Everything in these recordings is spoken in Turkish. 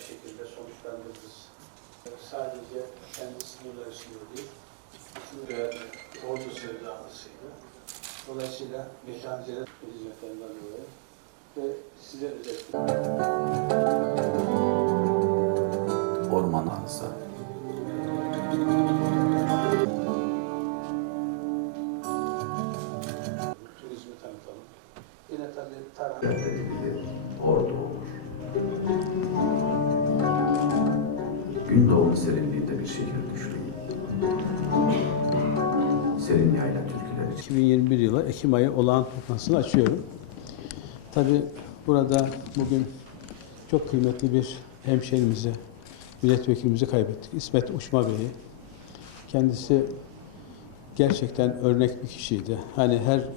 bir şekilde sonuçlandırırız. Sadece kendi sınırlarıyla değil, bütün ordu sevdalısıyla. Dolayısıyla mekanizele hizmetlerinden dolayı ve size özellikle Orman Hansı. turizmi tanıtalım. Yine tabii Dediği ordu olur. Gün doğumu serinliğinde bir şehir düşleyin. Serin yayla türküleri 2021 yılı Ekim ayı olağan toplantısını açıyorum. Tabi burada bugün çok kıymetli bir hemşehrimizi, milletvekilimizi kaybettik. İsmet Uçma Bey'i. Kendisi gerçekten örnek bir kişiydi. Hani her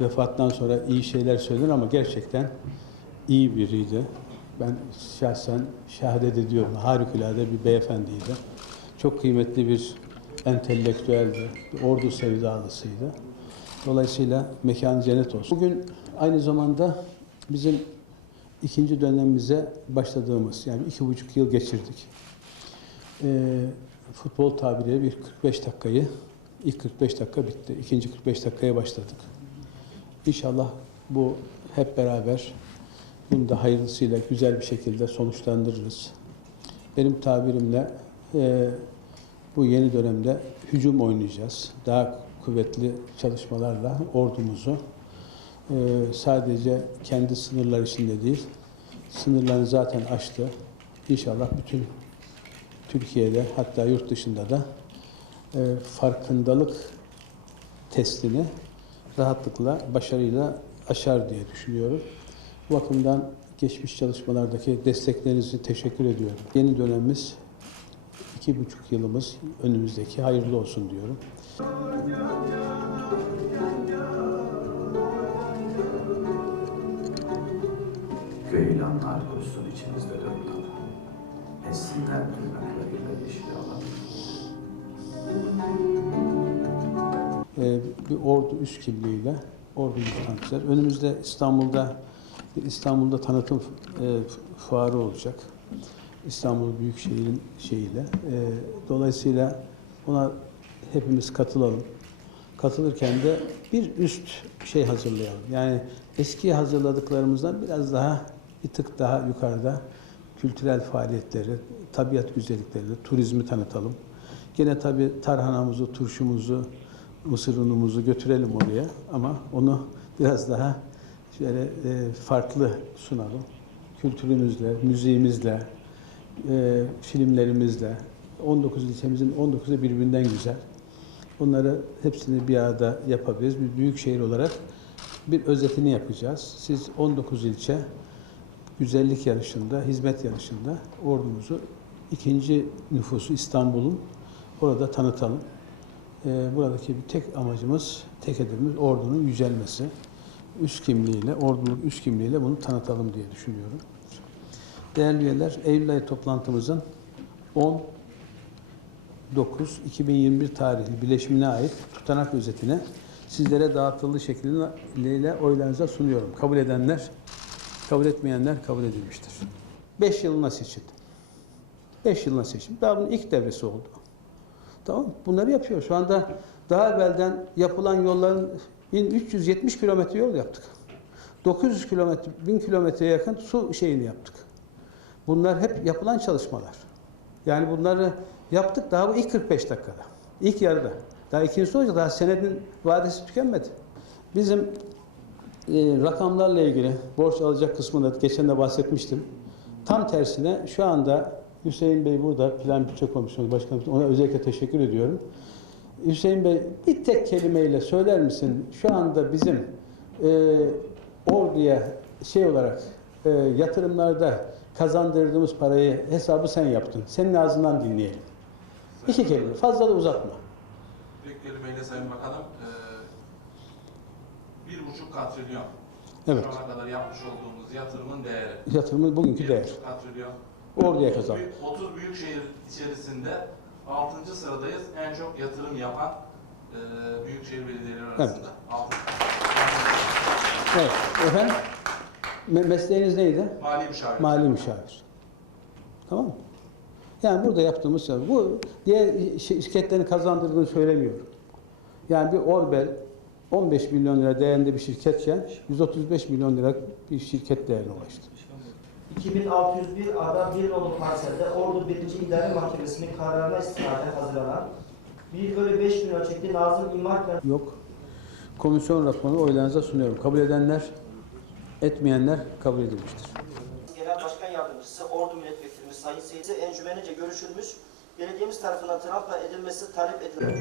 vefattan sonra iyi şeyler söylenir ama gerçekten iyi biriydi. Ben şahsen şehadet ediyorum. Harikulade bir beyefendiydi. Çok kıymetli bir entelektüeldi. Bir ordu sevdalısıydı. Dolayısıyla mekan cennet olsun. Bugün aynı zamanda bizim ikinci dönemimize başladığımız, yani iki buçuk yıl geçirdik. Ee, futbol tabiriyle bir 45 dakikayı, ilk 45 dakika bitti. İkinci 45 dakikaya başladık. İnşallah bu hep beraber bunu da hayırlısıyla güzel bir şekilde sonuçlandırırız. Benim tabirimle e, bu yeni dönemde hücum oynayacağız. Daha kuvvetli çalışmalarla ordumuzu e, sadece kendi sınırlar içinde değil, sınırlarını zaten aştı. İnşallah bütün Türkiye'de hatta yurt dışında da e, farkındalık testini rahatlıkla, başarıyla aşar diye düşünüyorum. Bu bakımdan geçmiş çalışmalardaki desteklerinizi teşekkür ediyorum. Yeni dönemimiz iki buçuk yılımız önümüzdeki hayırlı olsun diyorum. Köy ilanlar kursun içimizde dört dala. Essinler tırnaklarıyla yeşil alan. Ee, bir ordu üst kimliğiyle ordumuzu tanıtacağız. Önümüzde İstanbul'da İstanbul'da tanıtım e, fuarı olacak. İstanbul Büyükşehir'in şeyiyle. Ee, dolayısıyla ona hepimiz katılalım. Katılırken de bir üst şey hazırlayalım. Yani eski hazırladıklarımızdan biraz daha bir tık daha yukarıda kültürel faaliyetleri, tabiat güzellikleri, turizmi tanıtalım. Gene tabii tarhanamızı, turşumuzu, mısır unumuzu götürelim oraya ama onu biraz daha şöyle e, farklı sunalım. Kültürümüzle, müziğimizle, e, filmlerimizle, 19 ilçemizin 19'u birbirinden güzel. Bunları hepsini bir arada yapabiliriz. Bir büyük şehir olarak bir özetini yapacağız. Siz 19 ilçe güzellik yarışında, hizmet yarışında ordumuzu ikinci nüfusu İstanbul'un orada tanıtalım. Ee, buradaki bir tek amacımız, tek hedefimiz ordunun yücelmesi. Üst kimliğiyle, ordunun üst kimliğiyle bunu tanıtalım diye düşünüyorum. Değerli üyeler, Eylül ayı toplantımızın 10 9-2021 tarihli bileşimine ait tutanak özetine sizlere dağıtıldığı şekliyle oylarınıza sunuyorum. Kabul edenler, kabul etmeyenler kabul edilmiştir. 5 yılına seçildi. 5 yılına seçim. Daha bunun ilk devresi oldu. Tamam? Bunları yapıyor. Şu anda daha evvelden yapılan yolların 1370 kilometre yol yaptık. 900 kilometre, 1000 kilometreye yakın su şeyini yaptık. Bunlar hep yapılan çalışmalar. Yani bunları yaptık daha bu ilk 45 dakikada. İlk yarıda. Daha ikincisi olacak. Daha senedin vadesi tükenmedi. Bizim e, rakamlarla ilgili borç alacak kısmında geçen de bahsetmiştim. Tam tersine şu anda Hüseyin Bey burada Plan Bütçe Komisyonu Başkanı ona özellikle teşekkür ediyorum. Hüseyin Bey bir tek kelimeyle söyler misin? Şu anda bizim e, orduya şey olarak e, yatırımlarda kazandırdığımız parayı hesabı sen yaptın. Senin ağzından dinleyelim. İki kelime. Fazla da uzatma. Tek kelimeyle Sayın Bakanım, eee, bir buçuk katrilyon. Evet. Şu ana kadar yapmış olduğumuz yatırımın değeri. Yatırımın bugünkü Bir değer. Orduya 30 kazandı. büyük- 30 büyük şehir içerisinde 6. sıradayız. En çok yatırım yapan eee büyükşehir belediyeleri arasında. Altı- Evet. Efendim? Me- mesleğiniz neydi? Mali müşavir. Mali müşavir. Tamam mı? Yani burada yaptığımız şey, bu diğer şi- şirketlerin kazandırdığını söylemiyorum. Yani bir Orbel 15 milyon lira değerinde bir şirketken 135 milyon lira bir şirket değerine ulaştı. 2601 ada 1 nolu parselde Ordu 1. İdare Mahkemesi'nin kararına istinaden hazırlanan 1 bölü 5 bin ölçekli Nazım İmar Planı Yok. Komisyon raporunu oylarınıza sunuyorum. Kabul edenler, etmeyenler kabul edilmiştir. Genel Başkan Yardımcısı Ordu Milletvekilimiz Sayın Seyit'e encümenice görüşülmüş. Belediyemiz tarafından trampa edilmesi talep edilen.